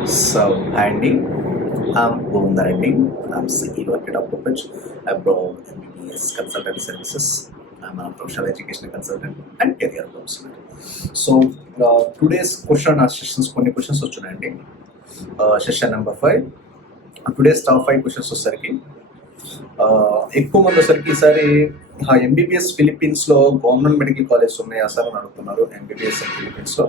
Hi Andy, I'm Govindar Reddy. I'm CEO at Octopus. I brought MBBS consultant services. I'm a professional education consultant and career counselor. Today's question and sessions కొన్ని questions వచ్చున్నాయండి. Session number 5. Today's top 5 questions వచ్చేసరికి ఎక్కువ మంది వచ్చేసరికి ఈసారి MBBS ఫిలిప్పీన్స్లో government medical college ఉన్నాయా sir అని అడుగుతున్నారు. ఎంబీబీఎస్ ఫిలిప్పీన్స్లో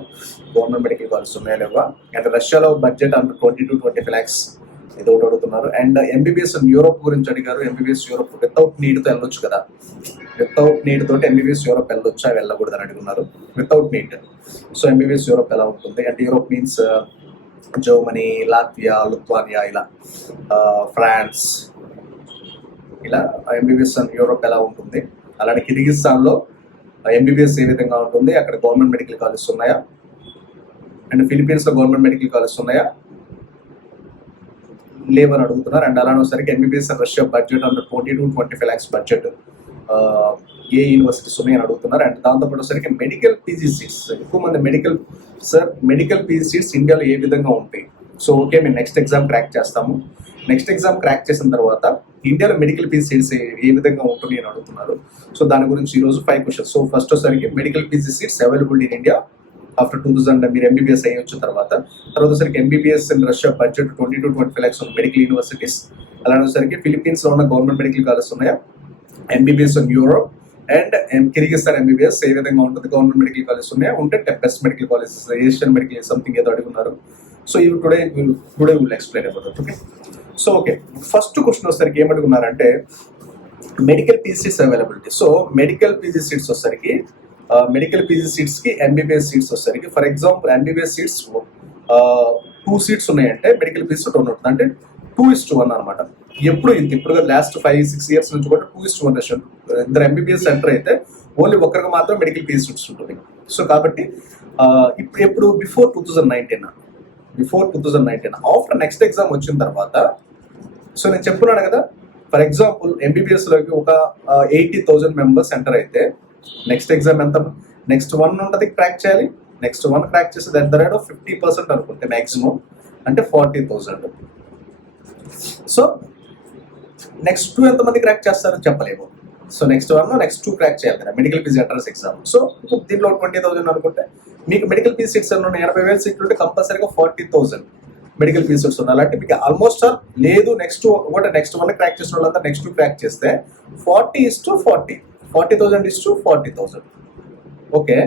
గవర్నమెంట్ మెడికల్ కాలేజ్ ఉన్నాయా లేవా, అండ్ రష్యాలో బడ్జెట్ అండ్ 20 to 25 lakhs ఇది ఒకటి అడుగుతున్నారు. అండ్ ఎంబీబీఎస్ యూరోప్ గురించి అడిగారు. ఎంబీబీఎస్ యూరోప్ వితౌట్ నీడ్తో వెళ్ళొచ్చు కదా, వితౌట్ నీడ్ తోటి ఎంబీబీఎస్ యూరోప్ వెళ్ళొచ్చా వెళ్ళకూడదు అని అడుగుతున్నారు. Without need, so MBBS Europe ఎలా ఉంటుంది అంటే యూరోప్ మీన్స్ జర్మనీ, లాట్వియా, లిథువానియా, ఇలా ఫ్రాన్స్, ఇలా ఎంబీబీఎస్ యూరోప్ ఎలా ఉంటుంది, అలానే కిర్గిస్థాన్లో ఎంబీబీఎస్ ఏ విధంగా ఉంటుంది, అక్కడ గవర్నమెంట్ మెడికల్ కాలేజెస్ ఉన్నాయా, అండ్ ఫిలిప్పీన్స్లో గవర్నమెంట్ మెడికల్ కాలేజెస్ ఉన్నాయా లేవని అడుగుతున్నారు. అండ్ అలానే ఒకసారికి MBBS and Russia budget and 20 to 25 lakhs budget ఏ యూనివర్సిటీస్ ఉన్నాయని అడుగుతున్నారు. అండ్ దాంతోపాటు ఒకసారికి మెడికల్ పీజీ సీట్స్, ఎక్కువ మంది మెడికల్ పీజీ సీట్స్ ఇండియాలో ఏ విధంగా ఉంటాయి. సో ఓకే, మేము నెక్స్ట్ ఎగ్జామ్ క్రాక్ చేస్తాము. నెక్స్ట్ ఎగ్జామ్ క్రాక్ చేసిన తర్వాత ఇండియాలో మెడికల్ పీజీ సీట్స్ ఏ విధంగా ఉంటుంది అని అడుగుతున్నారు. సో దాని గురించి ఈరోజు 5 క్వశ్చన్స్. సో ఫస్ట్ వచ్చేసరికి medical PG seats available in India after 2000 మీరు ఎంబీబీఎస్ అయ్యి వచ్చిన తర్వాత వచ్చేసరికి MBBS in Russia budget 20 to 25 lakhs ఉన్న మెడికల్ యూనివర్సిటీస్, అలానే వచ్చేసరికి ఫిలిప్పీన్స్లో ఉన్న గవర్నమెంట్ మెడికల్ కాలేజెస్ ఉన్నాయా, MBBS in Europe and Kyrgyzstan MBBS ఏ విధంగా ఉంటుంది, గవర్నమెంట్ మెడికల్ కాలేజెస్ ఉన్నాయా, ఉంటే best medical colleges, Asian medical something ఏదో అడుగుతున్నారు. సో ఇవి today will explain about it. Okay, so okay, first question వచ్చేసరికి ఏమడుగున్నారంటే medical PG seats availability. So medical PG seats వచ్చేసరికి మెడికల్ పీజీ సీట్స్ కి MBBS seats వచ్చేసరికి for example MBBS seats 2 seats ఉన్నాయంటే medical PG 2 ఉంటుంది, అంటే 2:1 అనమాట. ఎప్పుడు ఇప్పుడు లాస్ట్ 5-6 years నుంచి కూడా 2:1 రేషియో. ఇద్దరు ఎంబీబీఎస్ సెంటర్ అయితే ఓన్లీ ఒక్కరికి మాత్రం మెడికల్ పీజీ సీట్స్ ఉంటుంది. సో కాబట్టి ఇప్పుడు బిఫోర్ 2019 ఆఫ్టర్ నెక్స్ట్ ఎగ్జామ్ వచ్చిన తర్వాత, సో నేను చెప్తున్నాను కదా, ఫర్ ఎగ్జాంపుల్ ఎంబీబీఎస్లోకి ఒక 80,000 మెంబర్స్ ఎంటర్ అయితే నెక్స్ట్ ఎగ్జామ్ ఎంత, నెక్స్ట్ 1 ఉంటుంది క్రాక్ చేయాలి. నెక్స్ట్ 1 క్రాక్ చేసేది at the rate of 50% అనుకుంటే మ్యాక్సిమం అంటే 40,000. సో నెక్స్ట్ 2 ఎంతమంది క్రాక్ చేస్తారో చెప్పలేము. సో నెక్స్ట్ 1 నెక్స్ట్ 2 క్రాక్ చేయాలి కదా medical PG entrance exam. So దీంట్లో 20,000 అనుకుంటే మీకు మెడికల్ పీజీ సీట్స్ ఉన్న 80,000 సీట్లు ఉంటే కంపల్సరీగా 40,000 మెడికల్ పీజీ సీట్స్ ఉన్నాయి. అలాంటి మీకు ఆల్మోస్ట్ లేదు నెక్స్ట్ 1 క్రాక్ చేసిన వాళ్ళంతా నెక్స్ట్ 2 క్రాక్ చేస్తే 40:40, 40,000:40,000. ఓకే,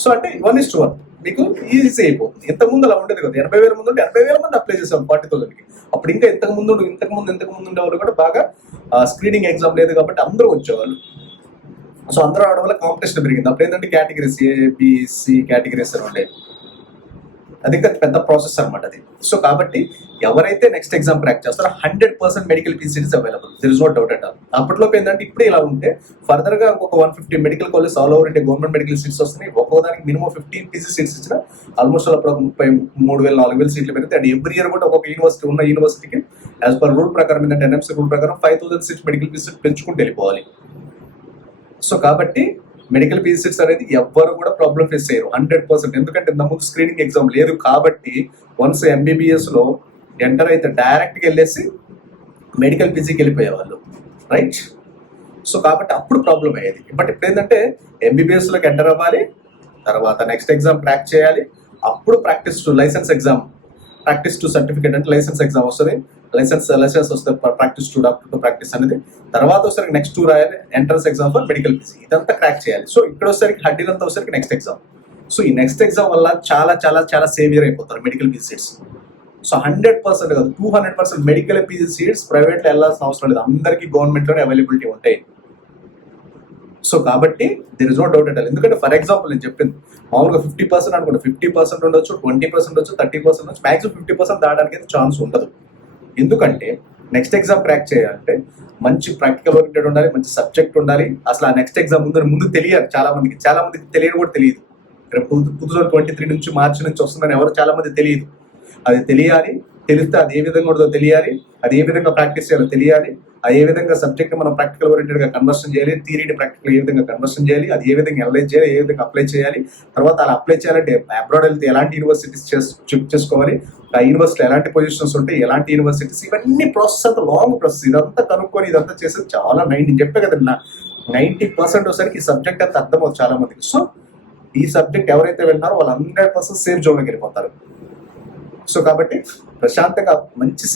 సో అంటే 1:1 మీకు ఈజీ అయిపోతుంది. ఇంతకుముందు అలా ఉండేది కదా, 80,000 మంది ఉంటే 80,000 మంది అప్లై చేసాం 40,000కి. అప్పుడు ఇంకా ఇంతకుముందు ఉండేవాళ్ళు కూడా బాగా స్క్రీనింగ్ ఎగ్జామ్ లేదు కాబట్టి అందరూ వచ్చేవాళ్ళు. సో అందరూ రావడం వల్ల కాంపిటీషన్ పెరిగింది. అప్పుడు ఏంటంటే కేటగిరీస్ ఏబిసి కేటగిరీస్ అని ఉండేవి. అది ఇంకా పెద్ద ప్రాసెస్ అనమాట అది. సో కాబట్టి ఎవరైతే నెక్స్ట్ ఎగ్జామ్ క్రాక్ చేస్తారో 100% medical PG seats available, there is no doubt at all. అప్పట్లోపు ఏంటంటే ఇప్పుడు ఇలా ఉంటే ఫర్దర్ గా ఇంకొక 150 medical college all over India government medical seats వస్తున్నాయి. ఒక్కోదానికి మినిమం 15 పీజీ సీట్స్ ఇచ్చిన ఆల్మోస్ట్ అప్పుడు 33,000-4,000 సీట్లు పెరిగితే, అండ్ ఎవ్రీ ఇయర్ కూడా ఒక్కొక్క యూనివర్సిటీకి యాజ్ పర్ రూల్ ప్రకారం ఏంటంటే ఎన్ఎంసీ రూల్ ప్రకారం 5,000 సీట్స్ మెడికల్ పీజీ సీట్స్ పెంచుకుంటూ వెళ్ళిపోవాలి. సో కాబట్టి మెడికల్ పీజీ సీట్స్ అనేది ఎవ్వరు కూడా ప్రాబ్లం ఫేస్ చేయరు 100%. ఎందుకంటే ఇంతకుముందు స్క్రీనింగ్ ఎగ్జామ్ లేదు కాబట్టి వన్స్ ఎంబీబీఎస్ లో ఎంటర్ అయితే డైరెక్ట్ గా వెళ్ళేసి మెడికల్ పీజీకి వెళ్ళిపోయేవాళ్ళు, రైట్. సో కాబట్టి అప్పుడు ప్రాబ్లం అయ్యేది. బట్ ఇప్పుడు ఏంటంటే ఎంబీబీఎస్ లోకి ఎంటర్ అవ్వాలి, తర్వాత నెక్స్ట్ ఎగ్జామ్ క్రాక్ చేయాలి, అప్పుడు practice to license exam, practice to certificate అంటే లైసెన్స్ ఎగ్జామ్ వస్తుంది, లైసెన్స్ వస్తే practice to doctor to practice అనేది, తర్వాత వచ్చేసరికి నెక్స్ట్ 2 రాయాలి entrance exam for medical PG, ఇదంతా క్రాక్ చేయాలి. సో ఇక్కడ వచ్చేసరికి హడ్డీలంతా వచ్చేసరికి నెక్స్ట్ ఎగ్జామ్. సో ఈ నెక్స్ట్ ఎగ్జామ్ వల్ల చాలా చాలా చాలా సేవియర్ అయిపోతారు మెడికల్ పీజీ సీట్స్. సో 100% కాదు 200% మెడికల్ పీజీ సీట్స్ ప్రైవేట్లో వెళ్ళాల్సిన అవసరం లేదు, అందరికీ గవర్నమెంట్లోనే అవైలబిలిటీ ఉంటాయి. సో కాబట్టి there is no doubt at all. ఎందుకంటే ఫర్ ఎగ్జాంపుల్ నేను చెప్పింది మామూలుగా 50% అనుకుంటే 50% ఉండొచ్చు, 20% ఉండొచ్చు, 30% ఉండొచ్చు, మాక్సిమం 50% దాటడానికి అయితే ఛాన్స్ ఉండదు. ఎందుకంటే నెక్స్ట్ ఎగ్జామ్ క్రాక్ చేయాలంటే మంచి ప్రాక్టికల్ ఓరియంటెడ్ ఉండాలి, మంచి సబ్జెక్ట్ ఉండాలి. అసలు ఆ నెక్స్ట్ ఎగ్జామ్ ముందు తెలియాలి. చాలా మందికి తెలియదు కూడా తెలియదు. 2023 నుంచి మార్చి నుంచి వస్తుందని ఎవరు చాలా మంది తెలియదు. అది తెలియాలి, తెలిస్తే అది ఏ విధంగా ఉంటుందో తెలియాలి, అది ఏ విధంగా ప్రాక్టీస్ చేయాలో తెలియాలి, ఏ విధంగా సబ్జెక్ట్ మనం ప్రాక్టికల్ ఓరియంటెడ్ గా కన్వర్షన్ చేయాలి, థియరీని ప్రాక్టికల్ ఏ విధంగా కన్వర్షన్ చేయాలి, అది ఏ విధంగా అనలైజ్ చేయాలి, ఏ విధంగా అప్లై చేయాలి, తర్వాత అలా అప్లై చేయాలంటే అబ్రాడ్ వెళ్తే ఎలాంటి యూనివర్సిటీస్ చూస్ చేసుకోవాలి, ఆ యూనివర్సిటీ ఎలాంటి పొజిషన్స్ ఉంటాయి, ఎలాంటి యూనివర్సిటీస్, ఇవన్నీ ప్రాసెస్ అంతా లాంగ్ ప్రాసెస్. ఇదంతా కనుక్కొని ఇదంతా చేసేది చాలా నేను చెప్పే కదన్నా 90% వచ్చేసరికి ఈ సబ్జెక్ట్ అంతా అర్థమవుతుంది చాలా మందికి. సో ఈ సబ్జెక్ట్ ఎవరైతే విన్నారో వాళ్ళు 100% సేఫ్ జోన్లోకి వెళ్ళిపోతారు. సో కాబట్టి ప్రశాంతంగా మంచి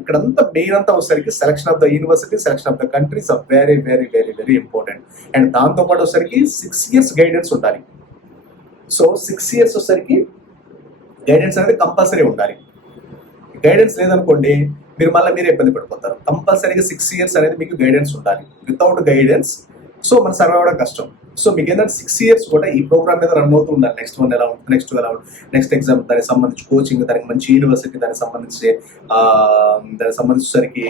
ఇక్కడంతా మెయిన్ అంతా వచ్చేసరికి selection of the university, selection of the countries are very very very very important. And దాంతో పాటు వచ్చేసరికి 6 years గైడెన్స్ ఉండాలి. సో 6 years వచ్చేసరికి గైడెన్స్ అనేది కంపల్సరీ ఉండాలి. గైడెన్స్ లేదనుకోండి మీరే ఇబ్బంది పడిపోతారు. కంపల్సరీగా 6 years అనేది మీకు గైడెన్స్ ఉండాలి. వితౌట్ గైడెన్స్ సో మనం సర్వ్ అవ్వడం కష్టం. సో మీకు ఏంటంటే 6 years కూడా ఈ ప్రోగ్రామ్ మీద రన్ అవుతూ ఉండాలి. నెక్స్ట్ 1 ఎలా ఉంటుంది, నెక్స్ట్ 2 ఎలా ఉంటుంది, నెక్స్ట్ ఎగ్జామ్, దానికి సంబంధించి కోచింగ్, దానికి మంచి యూనివర్సిటీ, దానికి సంబంధించేసరికి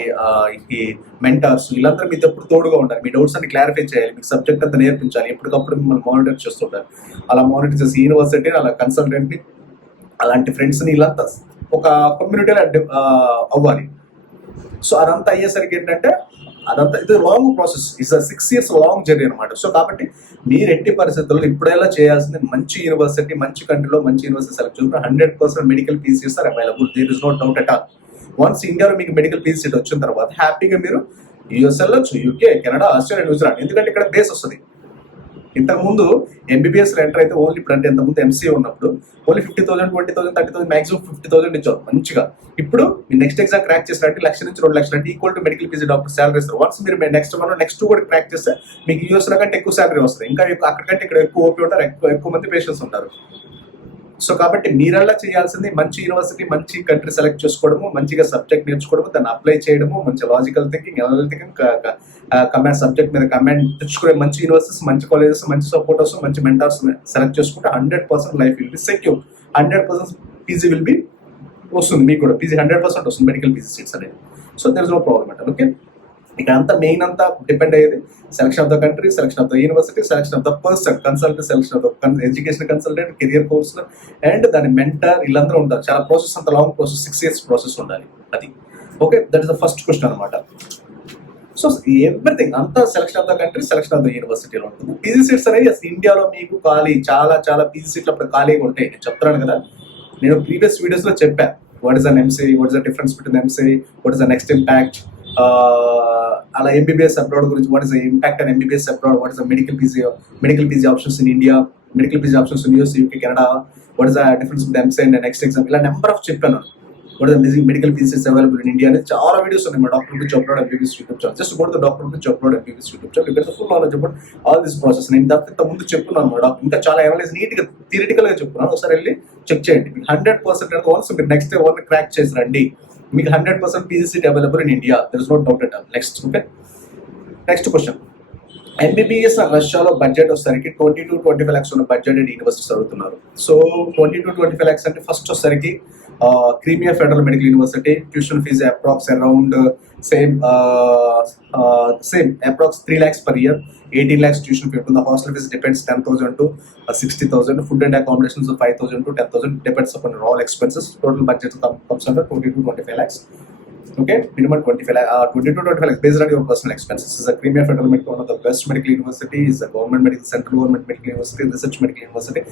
ఈ మెంటర్స్ వీళ్ళందరూ మీతో ఎప్పుడు తోడుగా ఉండాలి. మీ డౌట్స్ అన్ని క్లారిఫై చేయాలి, మీకు సబ్జెక్ట్ అంతా నేర్పించాలి, ఎప్పటికప్పుడు మిమ్మల్ని మానిటర్ చేస్తుంటారు. అలా మానిటర్ చేసి యూనివర్సిటీ, అలా కన్సల్టెంట్ని, అలాంటి ఫ్రెండ్స్ని ఇలా ఒక కమ్యూనిటీలో అవ్వాలి. సో అదంతా అయ్యేసరికి ఏంటంటే అదంతా ఇది long process, it's 6 years long journey అనమాట. సో కాబట్టి మీరు ఎట్టి పరిస్థితుల్లో ఇప్పుడేలా చేయాల్సింది మంచి యూనివర్సిటీ, మంచి కంట్రీలో మంచి యూనివర్సిటీ సెలెక్ట్ చేసుకుని 100% medical PCs are available. There is no doubt at all. Once ఇండియాలో మీకు మెడికల్ పీసీ సీట్ వచ్చిన తర్వాత హ్యాపీగా మీరు యూఎస్ వెళ్ళొచ్చు, యూకే, కెనడా, ఆస్ట్రేలియా, న్యూజిలాండ్, ఎందుకంటే ఇక్కడ బేస్ వస్తుంది. ఇంతకుముందు ఎంబీబీఎస్ ఎంటర్ అయితే ఓన్లీ ఇప్పుడు అంటే ఇంతకుముందు ఎంసీఏ ఉన్నప్పుడు ఓన్లీ 50,000, 20,000, 30,000, మాక్సిమం 50,000 ఇచ్చారు మంచిగా. ఇప్పుడు మీ నెక్స్ట్ ఎగ్జామ్ క్రాక్ చేసినట్టు 1,00,000 నుంచి 2,00,000 అంటే equal to medical PG doctor salary ఇస్తారు. వన్స్ మీరు నెక్స్ట్ 2 కూడా క్రాక్ చేస్తే మీకు యూఎస్ లో కంటే ఎక్కువ శాలరీ వస్తుంది. ఇంకా అక్కడికంటే ఇక్కడ ఎక్కువ ఓపీ ఉంటారు, ఎక్కువ మంది పేషెంట్స్ ఉంటారు. సో కాబట్టి మీరల్లా చేయాల్సింది మంచి యూనివర్సిటీ, మంచి కంట్రీ సెలెక్ట్ చేసుకోవడము, మంచిగా సబ్జెక్ట్ నేర్చుకోవడము, దాన్ని అప్లై చేయడము, మంచి logical thinking, analytical command subject మీద కమాండ్ తెచ్చుకునే మంచి యూనివర్సిటీస్, మంచి కాలేజెస్, మంచి సపోర్టర్స్, మంచి మెంటర్స్ సెలెక్ట్ చేసుకుంటే 100% life will be secure. 100% PG will be వస్తుంది మీకు కూడా. పీజీ 100% వస్తుంది మెడికల్ పీజీ సీట్స్ అనేది. So there is no problem అంటారు. ఓకే, ఇక్కడ అంతా మెయిన్ అంతా డిపెండ్ అయ్యేది selection of the country, selection of the university, selection of the person, consultant, selection of the education consultant, career counsellor and దాని mentor, వీళ్ళందరూ ఉంటారు. చాలా ప్రాసెస్, అంత లాంగ్ ప్రాసెస్, 6 years ప్రాసెస్ ఉండాలి అది. Okay, that is the first question అనమాట. So everything అంతా selection of the country, selection of the యూనివర్సిటీలో ఉంటుంది. పీజీ సీట్స్ అనేది ఇండియాలో మీకు ఖాళీ చాలా పీజీ సీట్లు అప్పుడు ఖాళీగా ఉంటాయి. నేను చెప్తున్నాను కదా, నేను ప్రీవియస్ వీడియోస్ లో చెప్పాను what is an MC, what is the difference between MC, what is the next impact, అలా ఎంబీబీఎస్ అబ్రాడ్ గురించి, what is the impact on MBBS abroad, what is the medical PG options in India, medical PG options in US, UK, Canada, what is the difference between MC and next exam, ఇలా number of చెప్పాను. What is the medical Pisces available in India అనేది చాలా videos ఉన్నాయి. మా doctor గురించి upload MBBS YouTube channel. Just go to the doctor గురించి upload MBBS YouTube channel. ఇక్కడ full knowledge about all this process. నేను ఇంత ముందు చెప్తున్నాను మేడం, ఇంకా చాలా అనలైజ్ నీట్ గా థియరిటికల్ గా చెప్తున్నాను. ఒకసారి వెళ్ళి చెక్ చేయండి. మీకు 100% వన్స్ మీరు నెక్స్ట్ వన్ క్రాక్ చేసి రండి, మీకు 100% PG seat available in India. There is no doubt at all. Next okay, next question. MBBS రష్యాలో బడ్జెట్ వచ్చేసరికి 20 to 25 lakhs ఉన్న బడ్జెట్ యూనివర్సిటీస్ అడుగుతున్నారు. సో 20 to 25 lakhs అంటే ఫస్ట్ వచ్చేసరికి Crimea federal medical university tuition fees approx around same approx 3 lakhs per year, 18 lakhs tuition fee ఉంటుంది. Hostel fees depends 10,000 to 60,000, food and accommodations 5,000 to 10,000 depends upon all expenses. Total budget comes under 20 to 25 lakhs. Okay, minimum 20 to 25 lakhs based on your personal expenses. This is a Crimea Federal Medical, one of the best medical university, is a government medical, central government medical university, research medical university.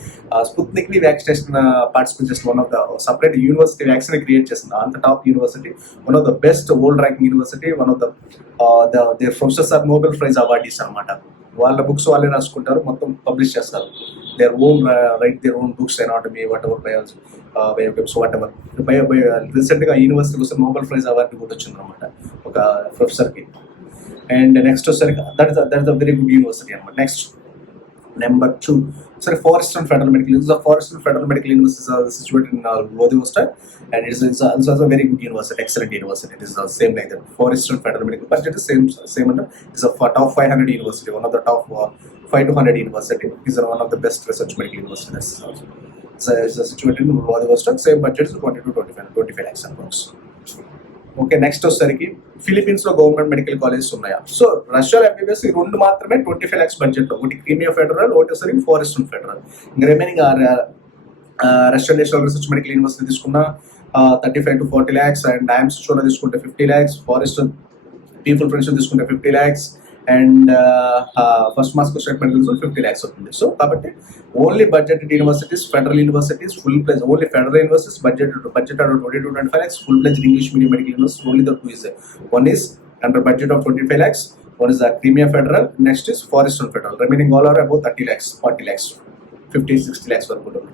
Sputnik V vaccination participants, just one of the separate university vaccine create just on the top university, one of the best world ranking university, one of the their professors are Nobel Prize awardees anamata. వాళ్ళ books వాళ్ళే రాసుకుంటారు, మొత్తం publish చేస్తారు. Their own write their own books, anatomy, whatever, biology, biochemics, whatever. Recent గా university కోసం Nobel prize award కూడా వచ్చింది అనమాట ఒక ప్రొఫెసర్ కి. అండ్ నెక్స్ట్ వచ్చేసరికి that is a very good university అనమాట. Next number 2 sorry, Forreston Federal Medical University. The Forreston Federal Medical University is situated in Vladivostok, and it's also a very good university, excellent university. It is the same like that. Forreston Federal Medical, but it is same under. It's a top 500 university, one of the top 5 to 100 university. It's one of the best research medical universities. It's situated in Vladivostok. Same budget is 20 to 25 lakhs approx. Okay, next వచ్చేసరికి Philippines లో government medical colleges ఉన్నాయా? So రష్యాలో MBBS ఈ 2 మాత్రమే 25 lakhs budget. ఒకటి Crimea federal, ఒకటి వచ్చేసరికి ఫారెస్టన్ federal. ఇంకా remaining Russian national research medical university తీసుకున్న 35 to 40 lakhs, అండ్ ఐఎమ్స్ తీసుకుంటే 50 lakhs, ఫారెస్టన్ పీపుల్ ఫ్రెండ్షిప్ తీసుకుంటే 50 lakhs and first marks statement తీసుకుంటే 50 lakhs అవుతుంది. సో కాబట్టి only budgeted universities, federal universities, full place only federal universities budget 22-25 lakhs, full pledged English medium medical university, only the two is there. One is under budget of 25 lakhs, one is the Crimea Federal, next is Forestern Federal. Remaining all are about 30 lakhs, 40 lakhs, 50-60 lakhs వరకు ఉంటుంది.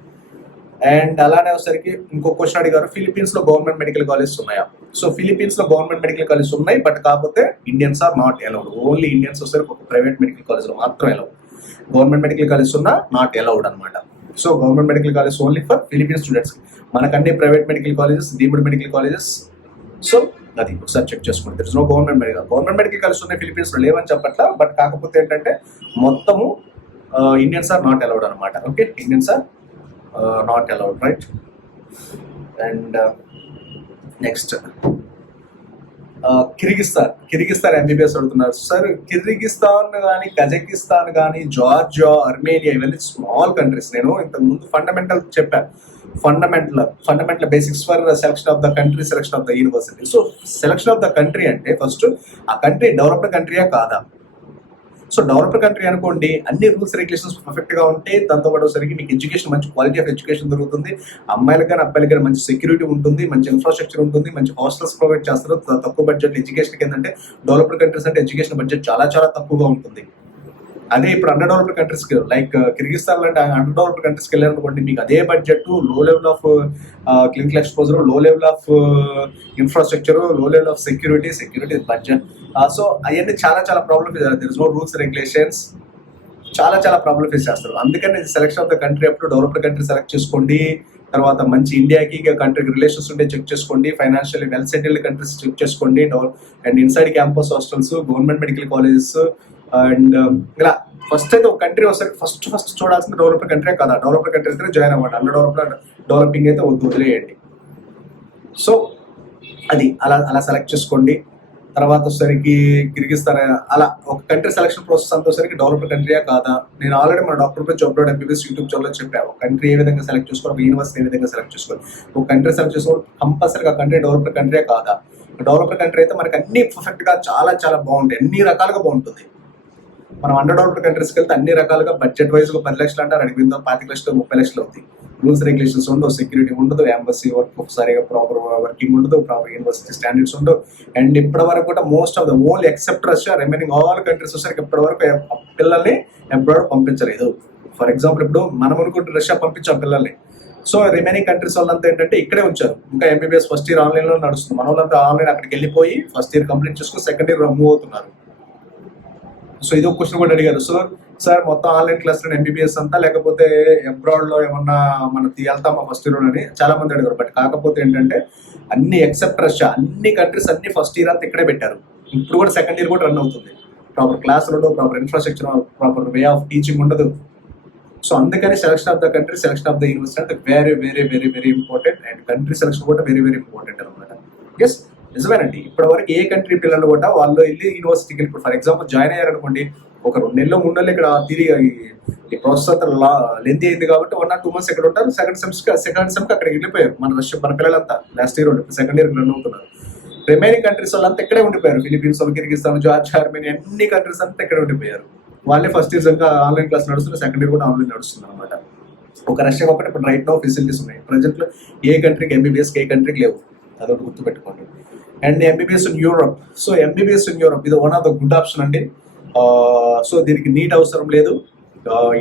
And అలానే వచ్చేసరికి ఇంకో question అడిగారు, Philippines లో government medical colleges ఉన్నాయా? So Philippines లో government medical colleges ఉన్నాయి, బట్ కాకపోతే Indians are not allowed. Only Indians వచ్చేసరికి ఒక ప్రైవేట్ మెడికల్ కాలేజ్ లో మాత్రం అలౌడ్. గవర్నమెంట్ మెడికల్ కాలేజ్ ఉన్నా నాట్ అలౌడ్ అనమాట. So government medical college only for Philippine students. మనకన్నీ private medical colleges, deemed medical colleges. So అది ఒకసారి చెక్ చేసుకోండి. There is no government medical college ఉన్నాయి Philippines లో, లేవని చెప్పట్లా, బట్ కాకపోతే ఏంటంటే మొత్తము ఇండియన్స్ ఆర్ నాట్ అలౌడ్ అనమాట. Okay, Indians are not allowed, right? And next Kyrgyzstan MBBS అడుగుతున్నారు సార్. కిర్గిస్తాన్ కానీ, కజకిస్తాన్ కానీ, జార్జియా, అర్మేనియా ఇవన్నీ స్మాల్ కంట్రీస్. నేను ఇంతకు ముందు ఫండమెంటల్ చెప్పాను, fundamental basics for selection of the country, selection of the university. So selection of the country అంటే first ఆ కంట్రీ డెవలప్డ్ కంట్రీయా కాదా? సో డెవలప్డ్ కంట్రీ అనుకోండి, అన్ని రూల్స్ రెగ్యులేషన్స్ పర్ఫెక్ట్ గా ఉంటే దాంతో పాటు సరికి మీకు ఎడ్యుకేషన్, మంచి క్వాలిటీ ఆఫ్ ఎడ్యుకేషన్ దొరుకుతుంది. అమ్మాయిలకు కానీ అబ్బాయిలకు కానీ మంచి సెక్యూరిటీ ఉంటుంది, మంచి ఇన్ఫ్రాస్ట్రక్చర్ ఉంటుంది, మంచి హాస్టల్స్ ప్రొవైడ్ చేస్తారు. తక్కువ బడ్జెట్ ఎడ్యుకేషన్ ఏంటంటే డెవలప్డ్ కంట్రీస్ అంటే ఎడ్యుకేషన్ బడ్జెట్ చాలా చాలా తక్కువగా ఉంటుంది. అదే ఇప్పుడు under developed countries like Kyrgyzstan లాంటి అండర్ డెవలప్డ్ కంట్రీస్కి వెళ్ళారనుకోండి, మీకు అదే budget, low level of clinical exposure, low level of infrastructure, low level of security budget. So అవన్నీ చాలా చాలా ప్రాబ్లమ్ ఫేస్ చేస్తారు. There is no rules regulations, చాలా చాలా ప్రాబ్లమ్ ఫేస్ చేస్తారు. అందుకని సెలక్షన్ ఆఫ్ ద కంట్రీ అప్పుడు డెవలప్డ్ కంట్రీ సెలెక్ట్ చేసుకోండి. తర్వాత మంచి ఇండియాకి కంట్రీకి రిలేషన్స్ ఉంటే చెక్ చేసుకోండి. Financially well settled countries check చేసుకోండి. And inside campus hostels, government medical colleges and ఇలా ఫస్ట్ అయితే ఒక కంట్రీ వస్తే ఫస్ట్ చూడాల్సిన డెవలప్డ్ కంట్రీ కదా. డెవలప్డ్ కంట్రీ అయితే జాయిన్ అవ్వండి, అండర్ డెవలపింగ్ అయితే వదిలేయండి. సో అది అలా సెలెక్ట్ చేసుకోండి. తర్వాత వచ్చేసరికి కిర్గిస్తాన్, అలా ఒక కంట్రీ సెలక్షన్ ప్రాసెస్ అంతా వచ్చేసరికి డెవలప్డ్ కంట్రీయా కాదా. నేను ఆల్రెడీ మన డాక్టర్ పై జాబ్ ఎంబీబీఎస్ యూట్యూబ్ ఛానల్లో చెప్పాను, ఒక కంట్రీ ఏ విధంగా సెలెక్ట్ చేసుకోవాలి, ఒక యూనివర్సిటీ ఏ విధంగా సెలెక్ట్ చేసుకోవాలి. ఒక కంట్రీ సెలెక్ట్ చేసుకోవాలి కంపల్సరీగా కంట్రీ డెవలప్డ్ కంట్రీయా కాదా. డెవలప్డ్ కంట్రీ అయితే మనకి అన్ని పర్ఫెక్ట్ గా చాలా చాలా బాగుంటాయి, అన్ని రకాలుగా బాగుంటుంది. మనం అండర్ డెవలప్డ్ కంట్రీస్కి వెళ్తే అన్ని రకాలుగా బడ్జెట్ వైజ్ 10 లక్షలు అంటారు, అడిగిందో 25 లక్షలు, 30 లక్షలు అవుతాయి. రూల్స్ రెగ్యులేషన్స్ ఉండవు, సెక్యూరిటీ ఉండదు, ఎంబసీ వర్క్ ఒకసారిగా ప్రాపర్ వర్కింగ్ ఉండదు, ప్రాపర్ యూనివర్సిటీ స్టాండర్డ్స్ ఉండవు. అండ్ ఇప్పటి వరకు కూడా most of the only except Russia, remaining all countries వచ్చేసరికి ఇప్పటి వరకు పిల్లల్ని అబ్రాడ్ పంపించలేదు. ఫర్ ఎగ్జాంపుల్ ఇప్పుడు మనం అనుకుంటే రష్యా పంపించాం పిల్లల్ని, సో రిమైనింగ్ కంట్రీస్ వాళ్ళంతా ఏంటంటే ఇక్కడే ఉంచారు. ఇంకా ఎంబీబీఎస్ ఫస్ట్ ఇయర్ ఆన్లైన్ లో నడుస్తుంది. మన వాళ్ళంతా ఆన్లైన్ అక్కడికి వెళ్ళిపోయి ఫస్ట్ ఇయర్ కంప్లీట్ చేసుకుని సెకండ్ ఇయర్ మూవ్ అవుతున్నారు. సో ఇది ఒక క్వశ్చన్ కూడా అడిగారు, సో సార్ మొత్తం ఆన్లైన్ క్లాస్ ఎంబీబీఎస్ అంతా లేకపోతే అబ్రాడ్ లో ఏమన్నా మనం వెళ్తామా ఫస్ట్ ఇయర్ అని చాలా మంది అడిగారు. బట్ కాకపోతే ఏంటంటే అన్ని ఎక్సెప్ట్ రష్యా, అన్ని కంట్రీస్ అన్ని ఫస్ట్ ఇయర్ అంతా ఇక్కడే పెట్టారు. ఇప్పుడు కూడా సెకండ్ ఇయర్ కూడా రన్ అవుతుంది. ప్రాపర్ క్లాసులు ఉండవు, proper infrastructure, proper way of teaching ఉండదు. సో అందుకని selection of the country, selection of the university అంటే very very very very important. And country selection కూడా వెరీ వెరీ ఇంపార్టెంట్ అనమాట. ఎస్ నిజమేనండి, ఇప్పటి వరకు ఏ కంట్రీ పిల్లలు కూడా వాళ్ళు వెళ్ళి యూనివర్సిటీకి వెళ్ళి ఫర్ ఎగ్జాంపుల్ జాయిన్ అయ్యారనుకోండి, ఒక 2 నెలలు 3 నెలలు ఇక్కడ తిరిగి ఈ ప్రాసెస్ అంతా లెంతీ అయింది కాబట్టి 1 or 2 months ఇక్కడ ఉంటారు. సెకండ్ సెమ్కి అక్కడికి వెళ్ళిపోయారు. మన పిల్లలంతా last year second year run అవుతున్నారు. రిమైనింగ్ కంట్రీస్ వాళ్ళంతా ఇక్కడే ఉండిపోయారు. ఫిలిపీన్స్, కిర్గిస్తాన్, జార్జియా, అర్మేనియా అన్ని కంట్రీస్ అంతా ఇక్కడే ఉండిపోయారు. వాళ్ళే ఫస్ట్ ఇయర్ ఇంకా ఆన్లైన్ క్లాస్ నడుస్తుంది, సెకండ్ ఇయర్ కూడా ఆన్లైన్ నడుస్తుంది అనమాట. ఒక రష్యా ఒకటి ఇప్పుడు రైట్ నో ఫెసిలిటీస్ ఉన్నాయి. ప్రజెంట్ లో ఏ కంట్రీకి ఎంబీబీఎస్ ఏ కంట్రీకి లేవు, అదొకటి గుర్తుపెట్టుకోండి. And MBBS in Europe, so MBBS in Europe ఇది one of the good option అండి. సో దీనికి నీట్ అవసరం లేదు.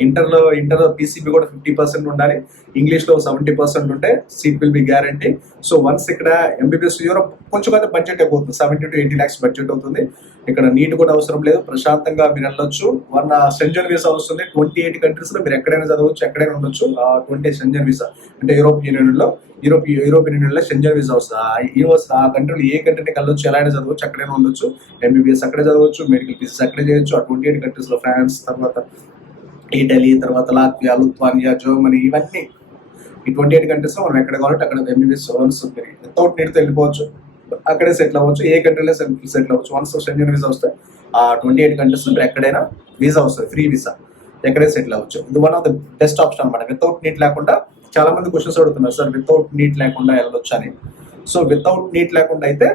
ఇంటర్ పీసీబీ కూడా 50% ఉండాలి, ఇంగ్లీష్లో 70% ఉంటే seat will be guarantee. So once ఇక్కడ ఎంబీబీఎస్ యూరోప్ కొంచెం అయితే బడ్జెట్ ఎక్కువ అవుతుంది, 70 to 80 lakhs బడ్జెట్ అవుతుంది. ఇక్కడ నీట్ కూడా అవసరం లేదు, ప్రశాంతంగా మీరు వెళ్ళొచ్చు. సెంజన్ వీసా వస్తుంది. 28 countries లో మీరు ఎక్కడైనా చదవచ్చు, ఎక్కడైనా ఉండొచ్చు. 20 సెంజన్ వీసా అంటే యూరోపియన్ యూనియన్ లో సెంజన్ వీసా వస్తుంది. ఆ కంట్రీలో ఏ కంట్రీకి వెళ్ళొచ్చు, ఎలా అయినా చదవచ్చు, ఎక్కడైనా ఉండొచ్చు. ఎంబీబీఎస్ అక్కడే చదవచ్చు, మెడికల్ పీసెస్ అక్కడే చేయొచ్చు. ఆ 28 countries లో ఫ్రాన్స్, తర్వాత ఇటలీ, తర్వాత లాట్వియా, లిథువానియా, జర్మనీ, ఇవన్నీ ఈ 28 countries లో మనం ఎక్కడ కావాలంటే అక్కడ ఎంబీబీఎస్ వితౌట్ నీట్తో వెళ్ళిపోవచ్చు, అక్కడే సెటిల్ అవ్వచ్చు. ఏ కంట్రీలో సెటిల్ అవ్వచ్చు. వన్స్ సెంజన్ వీసా వస్తే ఆ 28 countries లో ఎక్కడైనా వీసా వస్తుంది, ఫ్రీ వీసా, ఎక్కడైనా సెటిల్ అవ్వచ్చు. ఇది one of the best option అనమాట. వితౌట్ నీట్ లేకుండా చాలా మంది క్వశ్చన్స్ అడుగుతున్నారు, సార్ వితౌట్ నీట్ లేకుండా వెళ్ళొచ్చు అని. సో వితౌట్ నీట్ లేకుండా అయితే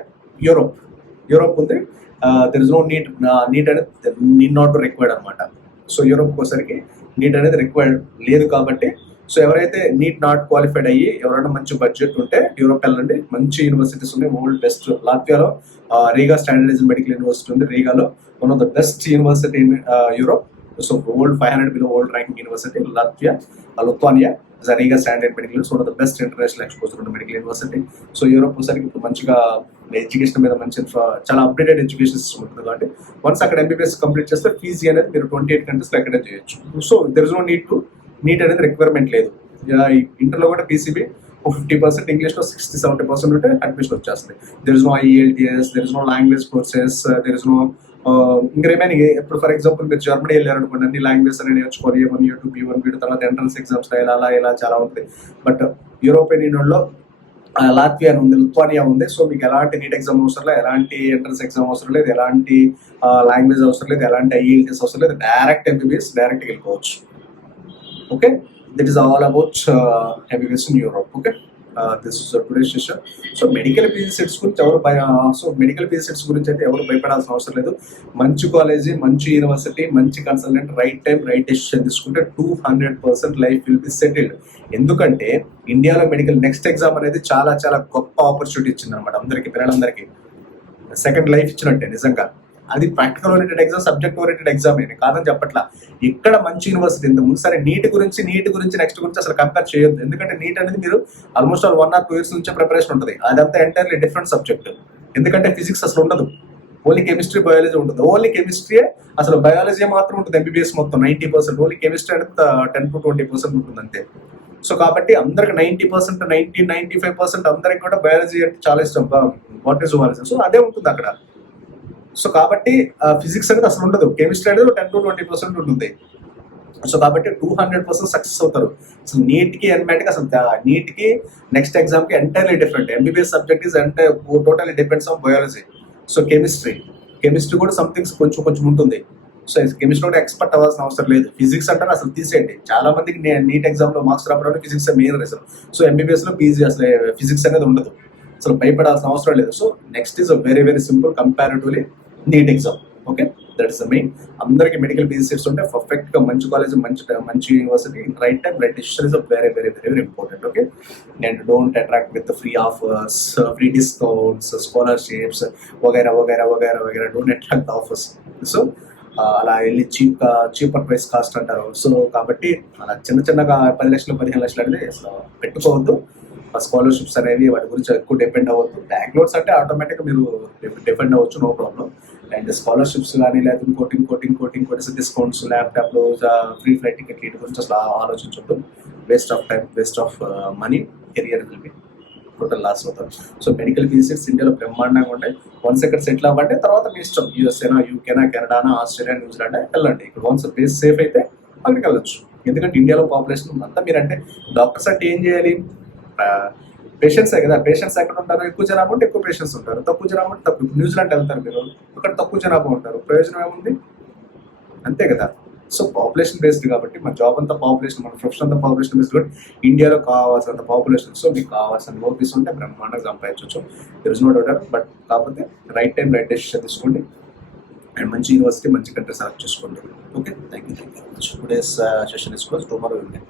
యూరోప్ యూరోప్ ఉంది, దెర్ ఇస్ నో నీట్ అనేది నీడ్ నాట్ రిక్వైర్డ్ అనమాట. సో యూరోప్కి వచ్చేసరికి నీట్ అనేది రిక్వైర్డ్ లేదు కాబట్టి, సో ఎవరైతే నీట్ నాట్ క్వాలిఫైడ్ అయ్యి ఎవరైనా మంచి బడ్జెట్ ఉంటే యూరోప్ వెళ్ళండి. మంచి యూనివర్సిటీస్ ఉన్నాయి, వరల్డ్ బెస్ట్. లాట్వియాలో రీగా స్టాండర్డైజ్డ్ మెడికల్ యూనివర్సిటీ ఉంది. రీగాలో one of the best university in Europe. So world 500 below world ranking university Latvia, Lithuania Riga standard medical university, one of the best international exposure ఉన్న medical university. So Europe వచ్చేసరికి ఇప్పుడు మంచిగా education మీద మంచి చాలా updated education system ఉంటుంది కాబట్టి once అక్కడ ఎంబీబీఎస్ కంప్లీట్ చేస్తే ఫీజీ అనేది మీరు 28 కంట్రీస్లో ఎక్కడ చేయొచ్చు. So there is no NEET అనేది రిక్వైర్మెంట్ లేదు. ఇంటర్లో కూడా పీసీబీ 50% ఇంగ్లీష్లో 60-70% ఉంటే అడ్మిషన్ వచ్చేస్తుంది. There is no IELTS, there is no language courses, there is no ఇంకా రిమైనింగ్. ఇప్పుడు ఫర్ ఎగ్జాంపుల్ మీరు జర్మనీ వెళ్ళారనుకోండి, అన్ని లాంగ్వేజ్ అని నేర్చుకోవాలి, A1 A2 B1 B2 తర్వాత ఎంట్రన్స్ ఎగ్జామ్స్ ఇలా చాలా ఉంటుంది. బట్ యూరోపియన్ యూనియన్లో లాట్వియా ఉంది, లుత్వానియా ఉంది. సో మీకు ఎలాంటి నీట్ ఎగ్జామ్ అవసరం లేదు, ఎలాంటి ఎంట్రన్స్ ఎగ్జామ్ అవసరం లేదు, ఎలాంటి లాంగ్వేజ్ అవసరం లేదు, ఎలాంటి ఐఎల్టీఎస్ అవసరం లేదు. డైరెక్ట్ ఎంబీబీఎస్ డైరెక్ట్గా వెళ్ళిపోవచ్చు. Okay, that is all about MBBS in Europe. Okay, this is today's session. So medical PG seats గురించి మెడికల్ PG seats గురించి అయితే ఎవరు భయపడాల్సిన అవసరం లేదు. మంచి కాలేజీ, మంచి యూనివర్సిటీ, మంచి consultant, right time right decision తీసుకుంటే 200% లైఫ్ విల్ బి సెటిల్డ్. ఎందుకంటే ఇండియాలో మెడికల్ నెక్స్ట్ ఎగ్జామ్ అనేది చాలా చాలా గొప్ప ఆపర్చునిటీ ఇచ్చింది అనమాట అందరికీ, పిల్లలందరికీ సెకండ్ లైఫ్ ఇచ్చినట్టే. నిజంగా అది practical oriented exam, subject oriented exam అని కాదని చెప్పట్లా. ఇక్కడ మంచి యూనివర్సిటీ ఇంత ముందు సరే నీట్ గురించి నెక్స్ట్ గురించి అసలు కంపేర్ చేయొద్దు. ఎందుకంటే నీట్ అనేది మీరు ఆల్మోస్ట్ 1 or 2 years నుంచే ప్రిపరేషన్ ఉంటుంది. అదంతా ఎంటైర్లీ డిఫరెంట్ సబ్జెక్ట్. ఎందుకంటే ఫిజిక్స్ అసలు ఉండదు, ఓన్లీ కెమిస్ట్రీ బయాలజీ ఉంటుంది. ఓన్లీ కెమిస్ట్రీ, అసలు బయాలజీ మాత్రం ఉంటుంది. ఎంబీబీఎస్ మొత్తం 90%, ఓన్లీ కెమిస్ట్రీ అనేది 10-20% ఉంటుంది అంతే. సో కాబట్టి అందరికి 90%, 95% అందరికి కూడా బయాలజీ అంటే చాలా ఇష్టం, వాట్ ఈస్ జువాలజీ. సో అదే ఉంటుంది అక్కడ. సో కాబట్టి ఫిజిక్స్ అనేది అసలు ఉండదు, కెమిస్ట్రీ అనేది 10-20% ఉంటుంది. సో కాబట్టి 200% సక్సెస్ అవుతారు. అసలు నీట్కి ఎన్మెట్కి అసలు నీట్కి నెక్స్ట్ ఎగ్జామ్కి entirely different. MBBS subject is totally depends on biology. So chemistry కూడా సంథింగ్స్ కొంచెం ఉంటుంది. సో కెమిస్ట్రీ కూడా ఎక్స్పర్ట్ అవ్వాల్సిన అవసరం లేదు. ఫిజిక్స్ అంటారు అసలు తీసేయండి. చాలా మందికి నీట్ ఎగ్జామ్లో మార్క్స్ రావడానికి ఫిజిక్స్ మెయిన్ రీజన్. సో ఎంబీబీఎస్లో పీజీ అసలు ఫిజిక్స్ అనేది ఉండదు, అసలు భయపడాల్సిన అవసరం లేదు. So next is very very simple comparatively NEET exam. Okay, that is the main. అందరికి మెడికల్ పీజీ సీట్స్ ఉంటే పర్ఫెక్ట్ గా మంచి కాలేజ్, మంచి university, right time right decision is very very very very important. Okay, and don't attract with free offers, free discounts, scholarships వగైరా వగైరా వగైరా వగైరా. Don't attract the offers. So అలా వెళ్ళి చీపర్ ప్రైస్ కాస్ట్ అంటారు. సో కాబట్టి అలా చిన్నగా 10 లక్షలు 15 లక్షలు అనేది అసలు పెట్టుకోవద్దు. స్కాలర్షిప్స్ అనేవి వాటి గురించి ఎక్కువ డిపెండ్ అవ్వద్దు. బ్యాంక్ లోన్స్ అంటే ఆటోమేటిక్గా మీరు డిపెండ్ అవ్వచ్చు, నో ప్రాబ్లం. అండ్ స్కాలర్షిప్స్ కానీ లేదా ఇంకోటి డిస్కౌంట్స్, ల్యాప్టాప్లు, ఫ్రీ ఫ్లైట్ టికెట్, వీటి గురించి అసలు ఆలోచించొద్దు. Waste of time, waste of money, career will be total loss అవుతారు. సో మెడికల్ ఫీజెస్ ఇండియాలో బ్రహ్మాండంగా ఉంటాయి. వన్స్ ఇక్కడ సెటిల్ అవ్వండి, తర్వాత మీ ఇష్టం యూఎస్ఏనా, యూకేనా, కెనడానా, ఆస్ట్రేలియా, న్యూజిలాండ్ వెళ్ళండి. ఇక్కడ వన్స్ బేస్ సేఫ్ అయితే అక్కడికి వెళ్ళొచ్చు. ఎందుకంటే ఇండియాలో పాపులేషన్ అంతా మీరంటే డాక్టర్స్ అంటే ఏం చేయాలి, పేషెంట్సే కదా. పేషెంట్స్ ఎక్కడ ఉంటారు, ఎక్కువ జనాభా ఉంటే ఎక్కువ పేషెంట్స్ ఉంటారు, తక్కువ జనాభా ఉంటే తక్కువ. న్యూజిలాండ్ వెళ్తారు మీరు, అక్కడ తక్కువ జనాభా ఉంటారు, ప్రయోజనం ఏముంది, అంతే కదా. సో పాపులేషన్ బేస్డ్ కాబట్టి మన జాబ్ అంతా పాపులేషన్, మన ప్రొఫెషన్ అంతా పాపులేషన్ బేస్డ్ కాబట్టి ఇండియాలో కావాల్సినంత పాపులేషన్. సో మీకు కావాల్సిన నోటీస్ ఉంటే బ్రహ్మాండంగా సంపాదించవచ్చు, there is no doubt. But కాకపోతే రైట్ టైం రైట్ డెసిషన్ తీసుకోండి అండ్ మంచి యూనివర్సిటీ, మంచి కంట్రీ సెలెక్ట్ చేసుకోండి. Okay, thank you. Today's session is close. Tomorrow will